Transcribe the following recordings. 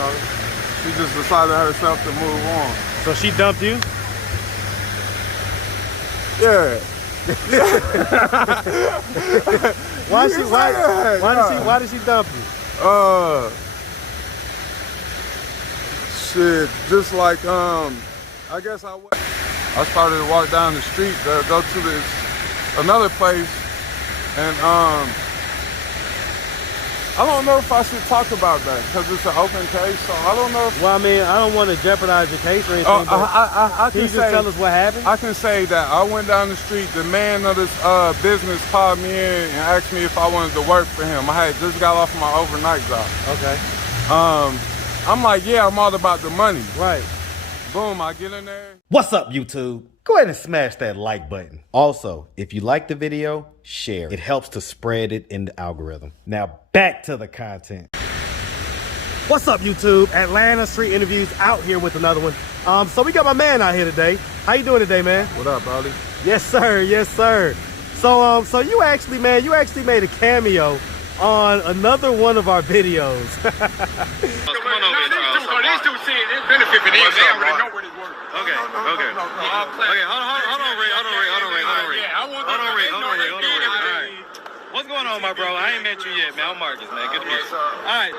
know, she just decided herself to move on. So she dumped you? Yeah. Why did she dump you? Shit, just like I guess I started to walk down the street to go to this another place, and I don't know if I should talk about that because it's an open case, so I don't know if... Well, I mean, I don't want to jeopardize your case or anything, but I can you just tell us what happened? I can say that I went down the street, the man of this business called me in and asked me if I wanted to work for him. I had just got off my overnight job. Okay. I'm like, yeah, I'm all about the money. Right. Boom, I get in there. What's up, YouTube? Go ahead and smash that like button. Also, if you like the video, share. It helps to spread it in the algorithm. Now, back to the content. What's up, YouTube? Atlanta Street Interviews out here with another one. So we got my man out here today. How you doing today, man? What up, Brody? Yes, sir. Yes, sir. So, so you actually made a cameo on another one of our videos. These two see it. It's benefit for them. They already know what it's worth. Okay. Hold on, Ray. What's going on, my bro? I ain't met you yet, man. I'm Marcus, man. Good to meet you. All right.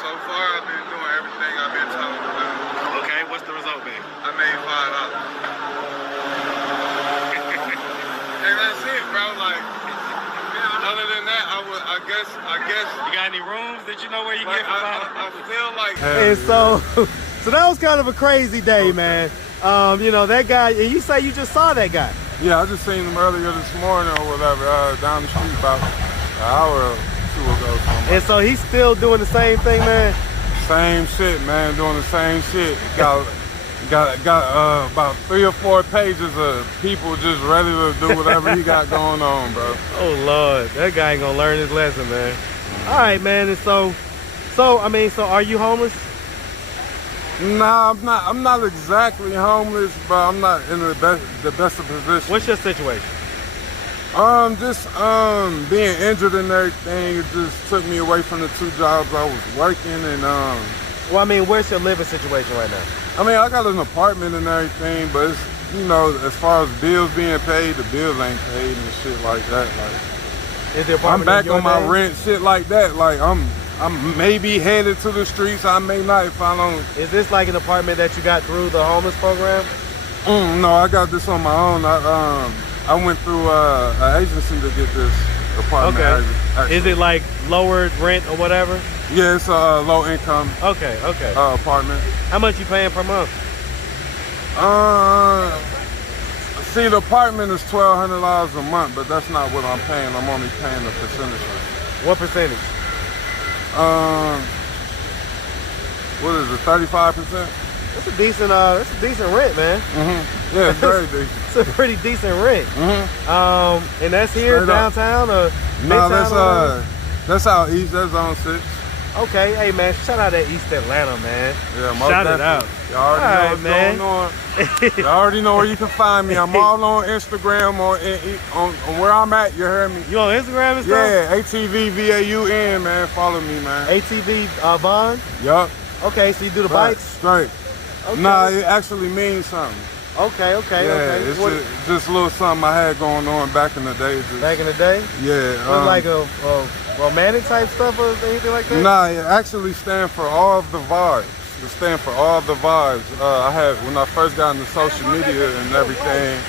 So far, I've been doing everything I've been told to do. Okay, what's the result, man? I made $5. And that's it, bro. Like, other than that, I guess. You got any rooms that you know where you get for I feel like. And so that was kind of a crazy day, man. You know, that guy, and you say you just saw that guy. Yeah, I just seen him earlier this morning or whatever, down the street about an hour or two ago. And so he's still doing the same thing, man? Same shit, man, doing the same shit. Got about 3 or 4 pages of people just ready to do whatever he got going on, bro. Oh, Lord, that guy ain't gonna learn his lesson, man. All right, man, and so are you homeless? Nah, I'm not exactly homeless, but I'm not in the best of position. What's your situation? Just being injured and everything, it just took me away from the 2 jobs I was working, and Well, I mean, where's your living situation right now? I mean, I got an apartment and everything, but it's, you know, as far as bills being paid, the bills ain't paid and shit like that. Like, is the apartment I'm back on my name? rent, shit like that. Like, I'm maybe headed to the streets. I may not if I don't. Is this like an apartment that you got through the homeless program? No, I got this on my own. I went through an agency to get this apartment. Okay. Actually. Is it like lowered rent or whatever? Yeah, it's a low income. Okay. Apartment. How much you paying per month? See, the apartment is $1,200 a month, but that's not what I'm paying. I'm only paying a percentage. What percentage? What is it? 35%. That's a decent rent, man. Yeah, it's very decent. It's a pretty decent rent. And that's here Straight downtown or No, midtown? that's out east. That's Zone 6. Okay, hey man, shout out that East Atlanta, man. Yeah, shout it out. Y'all already know what's going on. Y'all already know where you can find me. I'm all on Instagram on where I'm at. You heard me? You on Instagram and stuff? Yeah, atvvaun, man. Follow me, man. atvvaun? Yup. Okay, so you do the bikes? Straight. Okay. Nah, it actually means something. Okay. It's just a little something I had going on back in the day. Back in the day? Yeah. Was like a romantic type stuff or anything like that? Nah, it actually stands for all of the vibes. It stands for all the vibes. When I first got into social media and everything,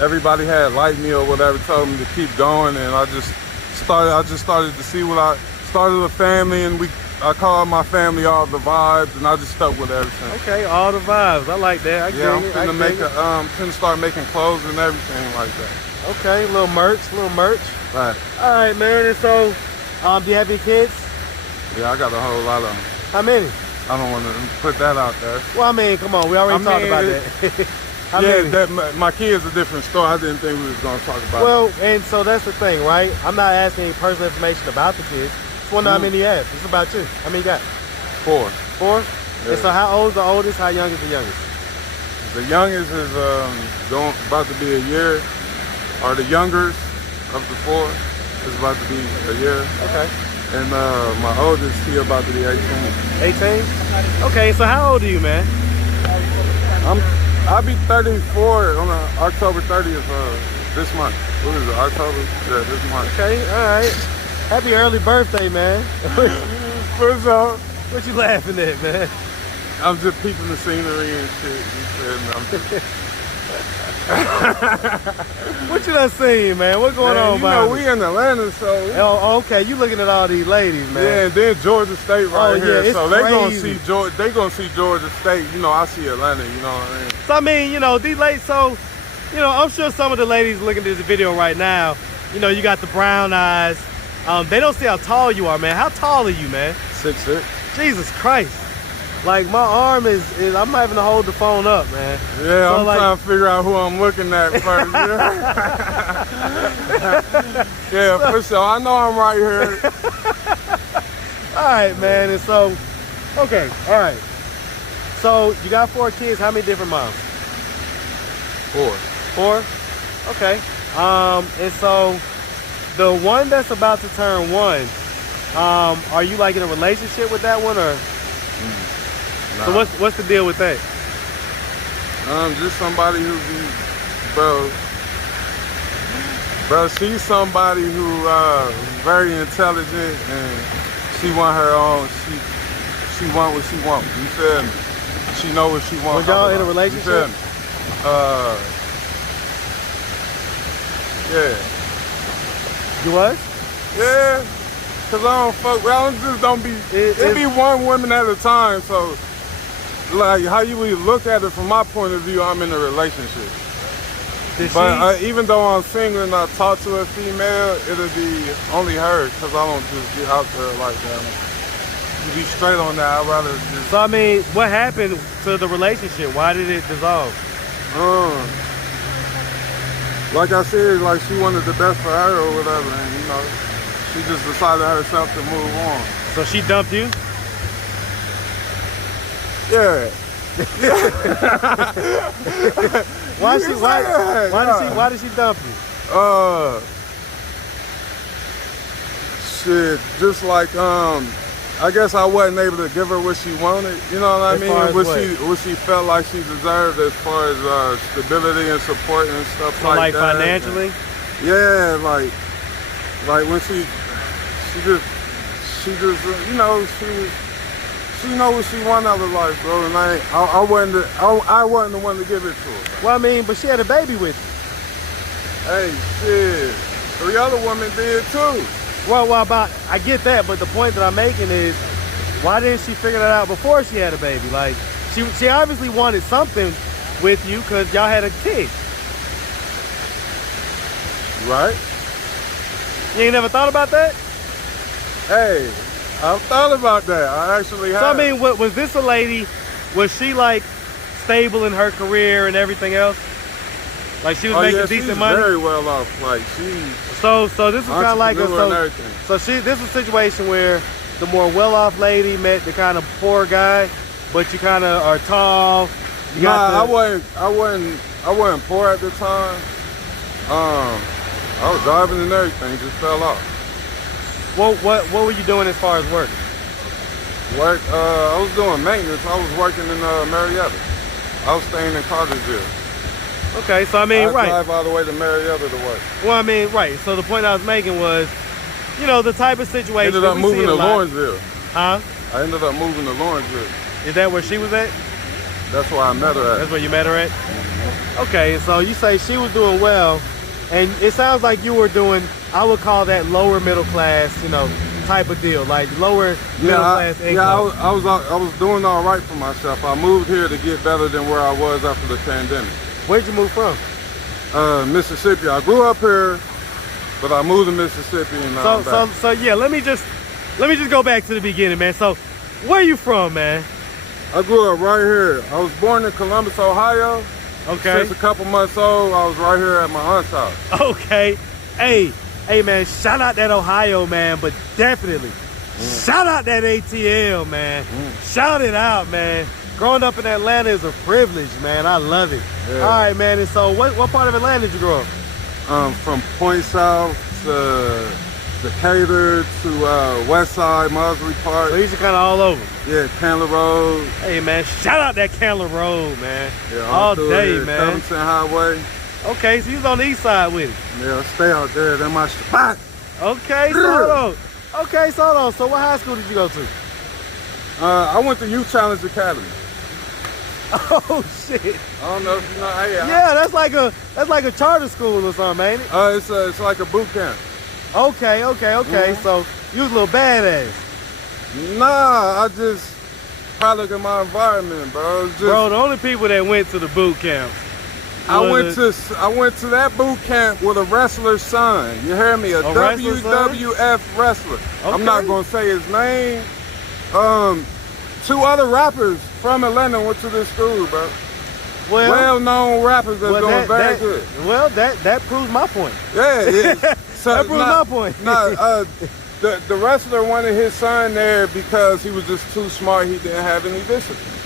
everybody had liked me or whatever, told me to keep going, and I just started to see what I started a family, and I called my family all the vibes, and I just stuck with everything. Okay, all the vibes. I like that. I'm finna start making clothes and everything like that. Okay, little merch. Right. All right, man. And so, do you have any kids? Yeah, I got a whole lot of them. How many? I don't want to put that out there. Well, I mean, come on. We already talked about that. My kids a different story. I didn't think we was going to talk about it. Well, and so that's the thing, right? I'm not asking any personal information about the kids. Just wonder how many you have. It's about you. How many you got? 4. 4? Yeah. And so how old is the oldest? How young is the youngest? The youngest is about to be a year, or the youngest of the 4 is about to be a year. Okay. And my oldest, he about to be 18. 18? Okay, so how old are you, man? I'll be 34 on October 30th this month. What is it, October? Yeah, this month. Okay, all right. Happy early birthday, man. What's up? What you laughing at, man? I'm just peeping the scenery and shit. You feel me? I'm just... What you done seen, man? What going on, you know, we in Atlanta, so... Oh, okay. You looking at all these ladies, man. Yeah, and then Georgia State right here. It's so crazy. they gonna see Georgia State. You know, I see Atlanta, you know what I mean? So, I mean, you know, these ladies, so, you know, I'm sure some of the ladies looking at this video right now, you know, you got the brown eyes. They don't see how tall you are, man. How tall are you, man? 6'6". Jesus Christ. Like, my arm is I'm having to hold the phone up, man. Yeah, so, I'm like, trying to figure out who I'm looking at first. Yeah, for sure. I know I'm right here. All right, man. And so, okay, all right. So, you got 4 kids. How many different moms? 4. 4? Okay. And so, the one that's about to turn 1, are you like in a relationship with that one, or? Nah. So what's the deal with that? Just somebody who bro, she's somebody who very intelligent, and she want her own. She want what she want. You feel me? She know what she wants. When y'all in a relationship? You feel me? Yeah. You was? Yeah. Cause I don't fuck. Well, I just don't be. It be one woman at a time. So, like, how you would look at it from my point of view, I'm in a relationship. But even though I'm single and I talk to a female, it'll be only her. Cause I don't just get out there like that. To be straight on that, I'd rather just. So I mean, what happened to the relationship? Why did it dissolve? Like I said, like she wanted the best for her or whatever, and you know. She just decided herself to move on. So she dumped you? Yeah. Why did she dump you? Shit, just like I guess I wasn't able to give her what she wanted. You know what I mean? What she felt like she deserved as far as stability and support and stuff like that. Financially? Yeah, like when she just you know, she know what she want out of life, bro, and I wasn't the one to give it to her. Well, I mean, but she had a baby with you. Hey, shit, 3 other women did too. Well, I get that, but the point that I'm making is, why didn't she figure that out before she had a baby? Like, she obviously wanted something with you because y'all had a kid. Right? You ain't never thought about that? Hey, I've thought about that. I actually have. So, I mean, was this a lady, was she like stable in her career and everything else? Like she was making decent money? Very well off. Like So this is kind of like this is a situation where the more well-off lady met the kind of poor guy, but you kind of are tall. I wasn't poor at the time. I was driving and everything, just fell off. What were you doing as far as work? I was doing maintenance. I was working in Marietta. I was staying in Cartersville. Okay, so I mean, I drive all the way to Marietta to work. Well, I mean, right. So the point I was making was, you know, the type of situation. Ended up moving to Lawrenceville. Huh? I ended up moving to Lawrenceville. Is that where she was at? That's where I met her at. That's where you met her at? Mm-hmm. Okay, so you say she was doing well, and it sounds like you were doing, I would call that lower middle class, you know, type of deal, like lower middle class income. Yeah, I was doing all right for myself. I moved here to get better than where I was after the pandemic. Where'd you move from? Mississippi. I grew up here, but I moved to Mississippi and now I'm back. So yeah, let me just go back to the beginning, man. So where are you from, man? I grew up right here. I was born in Columbus, Ohio. Okay. Since a couple months old, I was right here at my aunt's house. Okay. Hey man, shout out that Ohio, man, but definitely shout out that ATL, man. Shout it out, man. Growing up in Atlanta is a privilege, man. I love it. Yeah. All right, man. And so what part of Atlanta did you grow up? From Point South to Decatur to West Side, Musly Park. So he's kind of all over. Yeah, Candler Road. Hey, man, shout out that Candler Road, man. Yeah, all through day, here, man. Covington Highway. Okay, so you was on the east side with it. Yeah, stay out there. That's my spot. Okay, so hold on. Okay, so hold on. So what high school did you go to? I went to Youth Challenge Academy. Oh shit. I don't know if you know. Yeah, that's like a charter school or something, ain't it? It's like a boot camp. Okay. Mm-hmm. So you was a little badass. Nah, I just product of my environment, bro. It's just, Bro, the only people that went to the boot camp. I went to that boot camp with a wrestler's son. You hear me? A wrestler's son? WWF wrestler. I'm Okay. not gonna say his name. Two other rappers from Atlanta went to this school, bro. Well-known rappers that's doing very good. Well, that proves my point. Yeah. So, That proves my point. The wrestler wanted his son there because he was just too smart. He didn't have any discipline.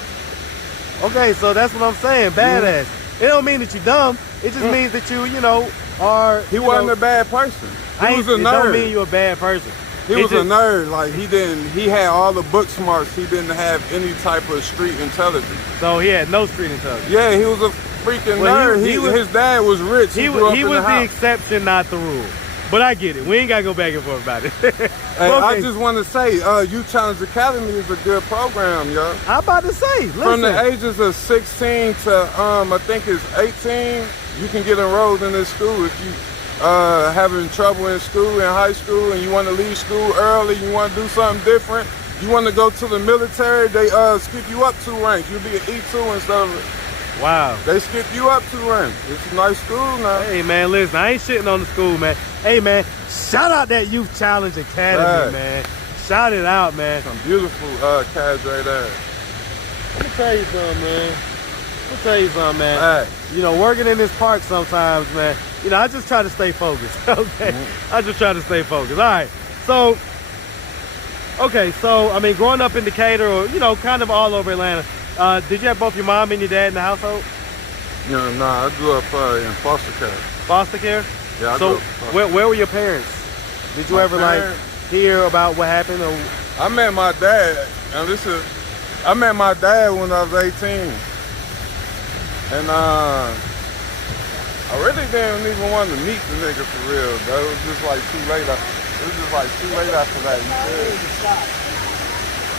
Okay, so that's what I'm saying. Badass. It don't mean that you're dumb. It just means that you are. He wasn't a bad person. He was a nerd. It don't mean you're a bad person. He was a nerd. Like he had all the book smarts. He didn't have any type of street intelligence. So he had no street intelligence. Yeah, he was a freaking nerd. His dad was rich. He grew up in was the house. exception, not the rule. But I get it. We ain't gotta go back and forth about it. Hey, I just want to say, Youth Challenge Academy is a good program, yo. I'm about to say, listen. From the ages of 16 to I think it's 18, you can get enrolled in this school if you having trouble in school, in high school, and you want to leave school early, you want to do something different, you want to go to the military, they skip you up 2 ranks. You'll be an E2 instead of. Wow. They skip you up 2 ranks. It's a nice school now. Hey, man, listen, I ain't shitting on the school, man. Hey, man, shout out that Youth Challenge Academy, man. Shout it out, man. Some beautiful cadre there. Let me tell you something, man. Hey. You know, working in this park sometimes, man, I just try to stay focused, okay? I just try to stay focused. All right, so, I mean, growing up in Decatur or, kind of all over Atlanta, did you have both your mom and your dad in the household? Nah, I grew up in foster care. Foster care? Yeah, I so grew up in foster care. where were your parents? Did you ever hear about what happened? Or? I met my dad, and I met my dad when I was 18. And I really didn't even want to meet the nigga for real, though. It was just like too late. After that.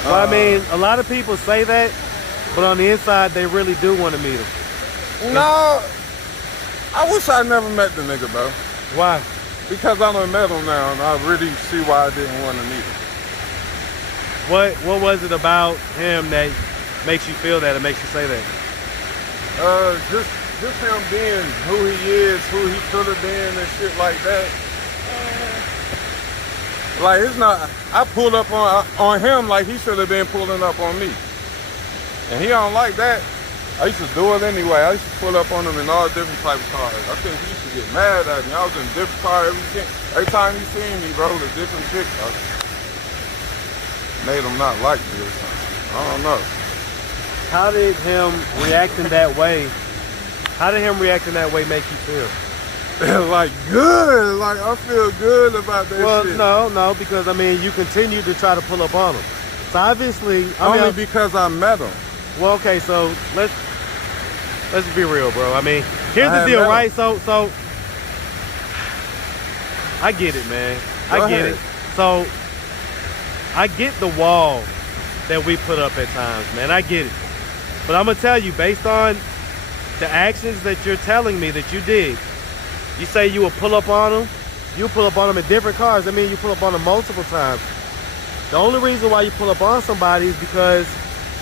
Well, I mean, a lot of people say that, but on the inside, they really do want to meet him. No, I wish I never met the nigga, bro. Why? Because I done met him now, and I really see why I didn't want to meet him. What was it about him that makes you feel that, or makes you say that? Just him being who he is, who he could have been, and shit like that. Like, it's not, I pulled up on him like he should have been pulling up on me. And he don't like that. I used to do it anyway. I used to pull up on him in all different type of cars. I think he used to get mad at me. I was in a different car every time he seen me, bro, with a different chick. Made him not like me or something. I don't know. How did him reacting that way make you feel? Like good, like I feel good about that shit. Well, no, because I mean, you continue to try to pull up on him. So obviously, because I met him. Well, okay, so let's be real, bro. I mean, here's the deal, right? So I get it, man. I get it. So I get the wall that we put up at times, man. I get it. But I'm gonna tell you, based on the actions that you're telling me that you did, you say you will pull up on them. You pull up on them in different cars. I mean, you pull up on them multiple times. The only reason why you pull up on somebody is because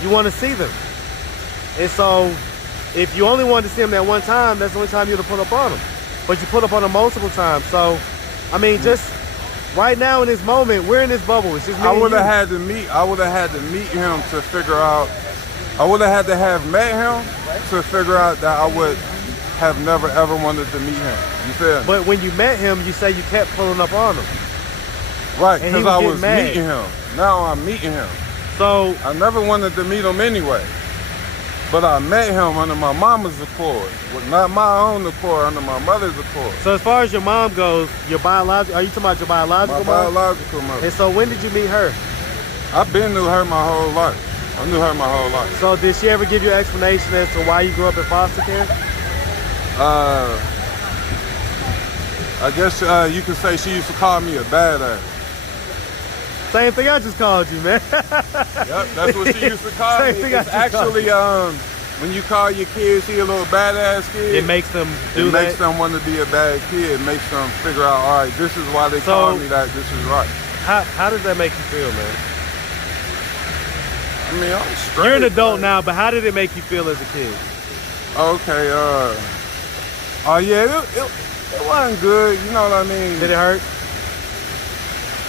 you want to see them. And so, if you only wanted to see them that one time, that's the only time you'd have pulled up on them. But you put up on them multiple times. So, I mean, just right now in this moment, we're in this bubble. It's just me I and would you. have had to meet him to figure out. I would have had to have met him to figure out that I would have never ever wanted to meet him. You feel me? But when you met him, you say you kept pulling up on him. Right, And he because was I getting was mad. meeting him. Now I'm meeting him. So I never wanted to meet him anyway. But I met him under my mama's accord. Not my own accord, under my mother's accord. So as far as your mom goes, your biological, are you talking about your biological My mom? biological mother. And so when did you meet her? I've been knew her my whole life. I knew her my whole life. So did she ever give you an explanation as to why you grew up in foster care? I guess you could say she used to call me a badass. Same thing I just called you, man. Yep, that's what she used to call Same me. thing I It's just called actually, when you call your kids, he a little badass kid. It makes them do It that. makes them want to be a bad kid. It makes them figure out, all right, this is why they call me that. This is right. How does that make you feel, man? I mean, I'm straight. You're an adult man. now, but how did it make you feel as a kid? Okay, oh yeah, it wasn't good, you know what I mean? Did it hurt?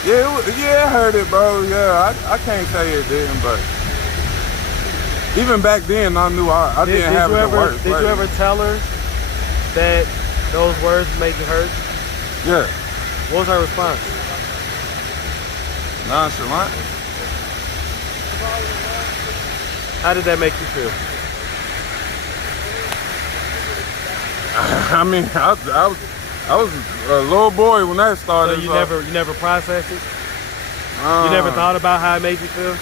Yeah, it hurt it, bro. Yeah, I can't say it didn't, but even back then, I knew I didn't have it the worst. Did you ever tell her that those words made you hurt? Yeah. What was her response? Nonchalant. How did that make you feel? I mean, I was a little boy when that started. So you never processed it? You never thought about how it made you feel?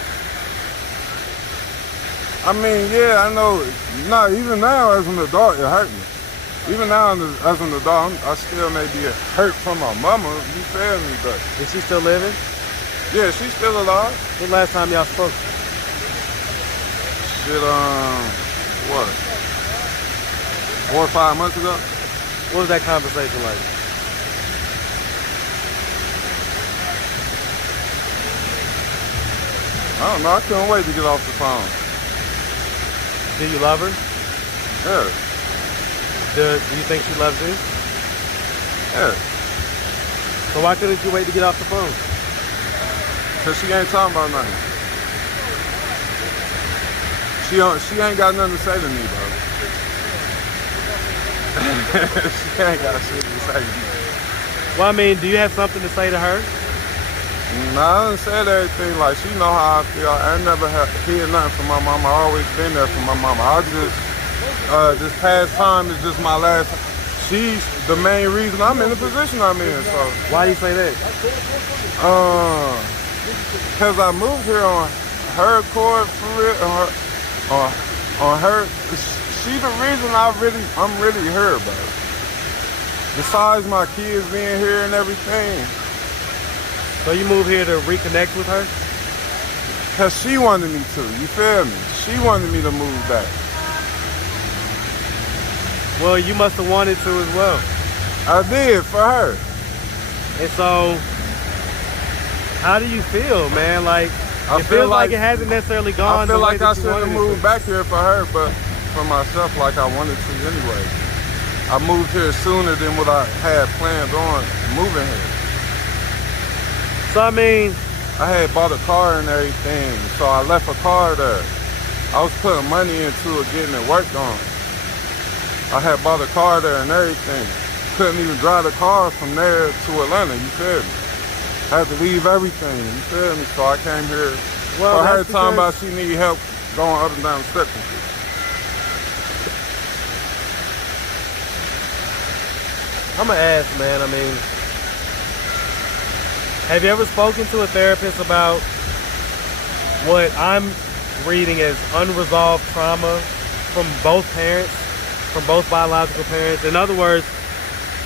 I mean, yeah, I know. No, even now as an adult, it hurt me. Even now as an adult, I still may be hurt from my mama. You feel me? But Is she still living? yeah, she's still alive. When last time y'all spoke? Shit, what? 4 or 5 months ago. What was that conversation like? I don't know. I couldn't wait to get off the phone. Do you love her? Yeah, Do you think she loves you? yeah. So why couldn't you wait to get off the phone? Cause she ain't talking about nothing. She ain't got nothing to say to me, bro. She ain't got shit to say to me. Well, I mean, do you have something to say to her? Nah, I done said everything. Like, she know how I feel. I ain't never hear nothing from my mama. I always been there for my mama. I just, this past time is just my last. She's the main reason I'm in the position I'm in. So, Why do you say that? cause I moved here on her accord for real. On her, she the reason I'm really here, bro. Besides my kids being here and everything. So you moved here to reconnect with her? Cause she wanted me to, you feel me? She wanted me to move back. Well, you must have wanted to as well. I did for her. And so, how do you feel, man? Like, I it feel feels like like it hasn't necessarily gone I feel the way like that I you wanted shouldn't it have moved to. back here for her, but for myself like I wanted to anyway. I moved here sooner than what I had planned on moving here. So, I mean, I had bought a car and everything, so I left a car there. I was putting money into it, getting it worked on. I had bought a car there and everything. Couldn't even drive the car from there to Atlanta, you feel me? I had to leave everything, you feel me? So I came here well, for her that's talking about because- she need help going up and down the steps and shit. I'm gonna ask, man, I mean, have you ever spoken to a therapist about what I'm reading as unresolved trauma from both parents, from both biological parents? In other words,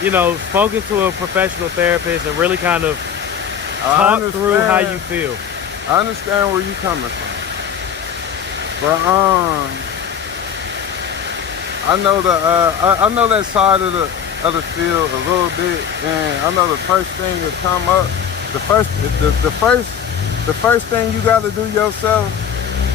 you know, spoken to a professional therapist and really kind of talk through how you feel. I understand where you coming from. But I know I know that side of the field a little bit, and I know the first thing that come up, the first thing you got to do yourself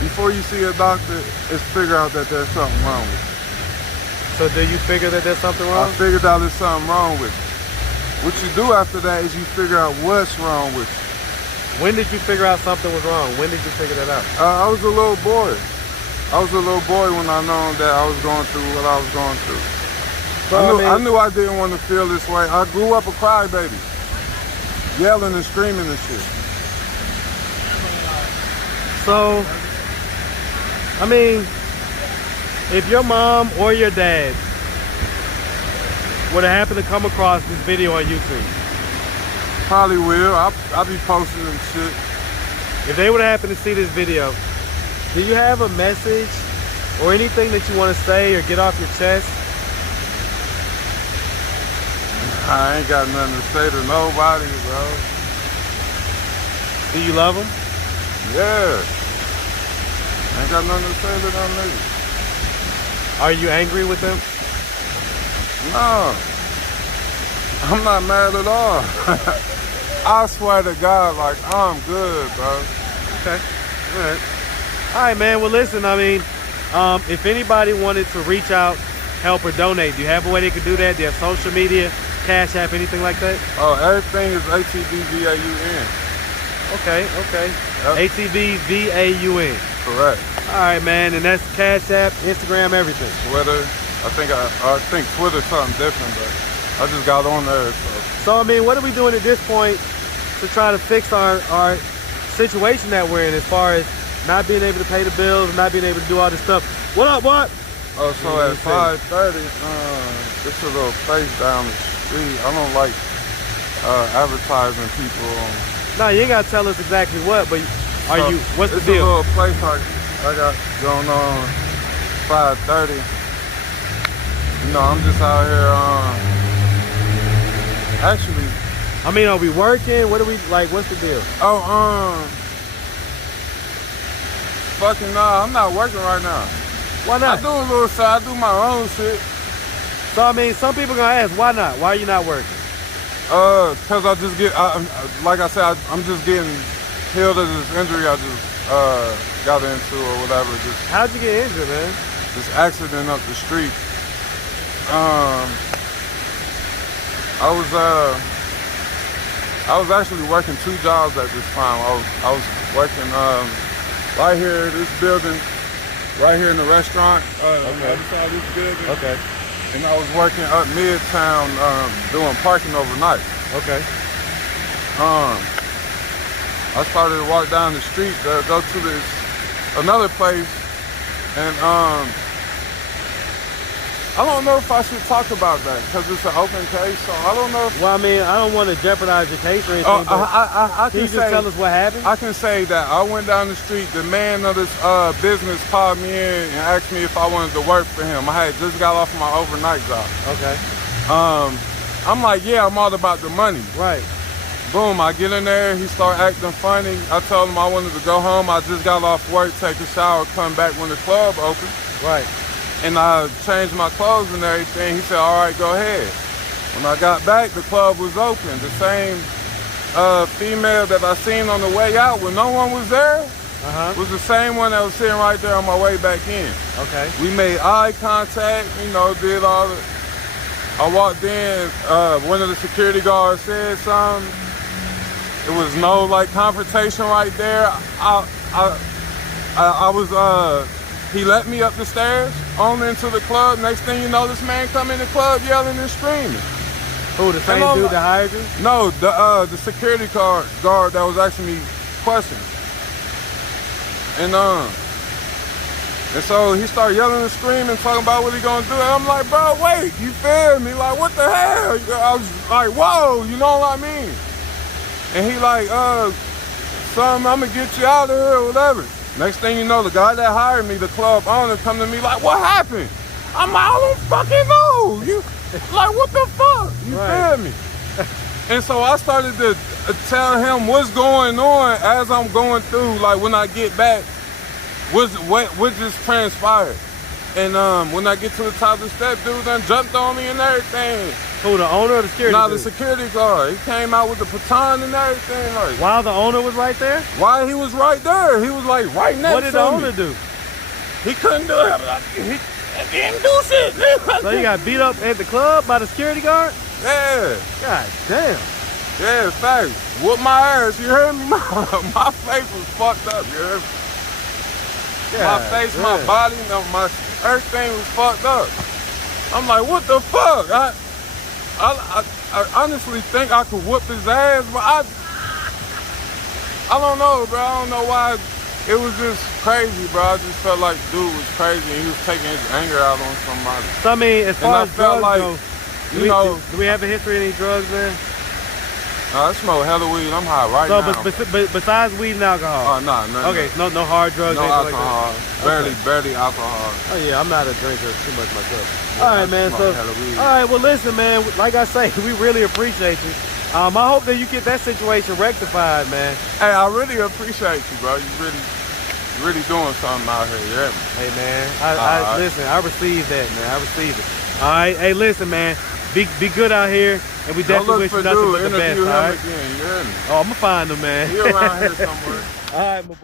before you see a doctor is figure out that there's something wrong with you. So do you figure that there's something wrong? I figured out there's something wrong with you. What you do after that is you figure out what's wrong with you. When did you figure out something was wrong? When did you figure that out? I was a little boy. I was a little boy when I known that I was going through what I was going through. So, I knew I didn't want to feel this way. I grew up a crybaby, yelling and screaming and shit. So, I mean, If your mom or your dad would have happened to come across this video on YouTube, Probably will. I'll be posting and shit. if they would have happened to see this video, do you have a message or anything that you want to say or get off your chest? I ain't got nothing to say to nobody, bro. Do you love them? Yeah. Ain't got nothing to say to them niggas. Are you angry with them? No. I'm not mad at all. I swear to God, like, I'm good, bro. Okay. All right. All right, man. Well, listen, I mean, if anybody wanted to reach out, help, or donate, do you have a way they could do that? Do you have social media, Cash App, anything like that? Oh, everything is atvvaun. Okay. Yep. atvvaun. Correct. All right, man. And that's Cash App, Instagram, everything. Twitter. I think Twitter's something different, but I just got on there, so. So, I mean, what are we doing at this point to try to fix our situation that we're in as far as not being able to pay the bills and not being able to do all this stuff? What up, what? Oh, so at 5:30, it's a little place down the street. I don't like advertising people. No, you ain't got to tell us exactly what, but what's the it's deal? a little place I got going on 5:30. You know, I'm just out here, actually. I mean, are we working? What are we, like, what's the deal? Fucking nah, I'm not working right now. Why not? I do a little shit, I do my own shit. So, I mean, some people gonna ask, why not? Why are you not working? Cause I just like I said, I'm just getting healed of this injury I just got into or whatever. Just How'd you get injured, man? this accident up the street. I was actually working 2 jobs at this time. I was working right here, this building, right here in the restaurant, on the other side of this building. Okay. And I was working up Midtown, doing parking overnight. Okay. I started to walk down the street to go to another place, and I don't know if I should talk about that because it's an open case, so I don't know if... Well, I mean, I don't want to jeopardize your case or anything, but I can you just tell us what happened? I can say that I went down the street, the man of this business called me in and asked me if I wanted to work for him. I had just got off of my overnight job. Okay. I'm like, yeah, I'm all about the money. Right. Boom, I get in there, he start acting funny. I told him I wanted to go home. I just got off work, take a shower, come back when the club opened. Right. And I changed my clothes and everything. He said, all right, go ahead. When I got back, the club was open. The same female that I seen on the way out when no one was there was the same one that was sitting right there on my way back in. Okay. We made eye contact, you know, did all the... I walked in, one of the security guards said something. It was no, like, confrontation right there. I was... He let me up the stairs, on into the club. Next thing you know, this man come in the club yelling and screaming. Who, the same dude that hired you? No, the security guard that was asking me questions. And so he started yelling and screaming, talking about what he gonna do. And I'm like, bro, wait, you feel me? Like, what the hell? I was like, whoa, you know what I mean? And he like, son, I'm gonna get you out of here or whatever. Next thing you know, the guy that hired me, the club owner, come to me like, what happened? I'm like, I don't fucking know. You, like, what the fuck? You feel me? And so I started to tell him what's going on as I'm going through, like when I get back, what just transpired. And when I get to the top of the step, dude done jumped on me and everything. Who, the owner or the security Nah, dude? the security guard. He came out with the baton and everything. Like, While the owner was right there? why he was right there? He was like right next to me. What did the owner do? He couldn't do it. He didn't do shit. So you got beat up at the club by the security guard? Yeah. God damn. Yeah, facts. Whoop my ass, you heard me? My face was fucked up, you heard me? My face, my body, my everything was fucked up. I'm like, what the fuck? I honestly think I could whoop his ass, but I don't know, bro. I don't know why it was just crazy, bro. I just felt like dude was crazy and he was taking his anger out on somebody. So I mean, as And far I as felt drugs like, go, you know, do we have a history of any drugs, man? I smoke hella weed. I'm high right So, now. but besides weed and alcohol. Oh, nah, nothing. Okay, no hard drugs. No anything alcohol. Like that? Barely alcohol. Oh yeah, I'm not a drinker too much myself. Yeah, All right, I man. smoke So, hella weed. all right. Well, listen, man. Like I say, we really appreciate you. I hope that you get that situation rectified, man. Hey, I really appreciate you, bro. You really doing something out here. You hear me? Hey, man. Listen. I received that, man. I received it. All right. Hey, listen, man. Be good out here, and we definitely wish you nothing but the best. All right. Again, you hear me? Oh, I'm gonna find him, man. He around here somewhere. All right, my boy.